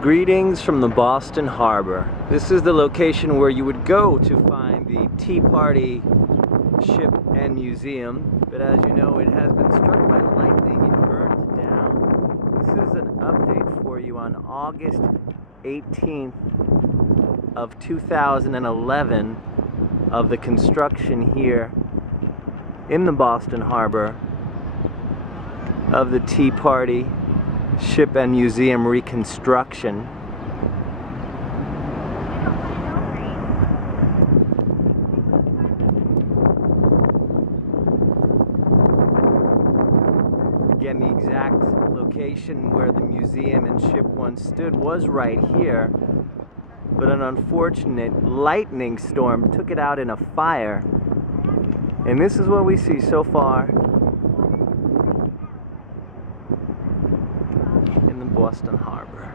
Greetings from the Boston Harbor. This is the location where you would go to find the Tea Party ship and museum, but as you know, it has been struck by lightning and burned down. This is an update for you on August 18th of 2011 of the construction here in the Boston Harbor of the Tea Party ship and museum reconstruction. Again, the exact location where the museum and ship once stood was right here, but an unfortunate lightning storm took it out in a fire. And this is what we see so far in the Boston Harbor.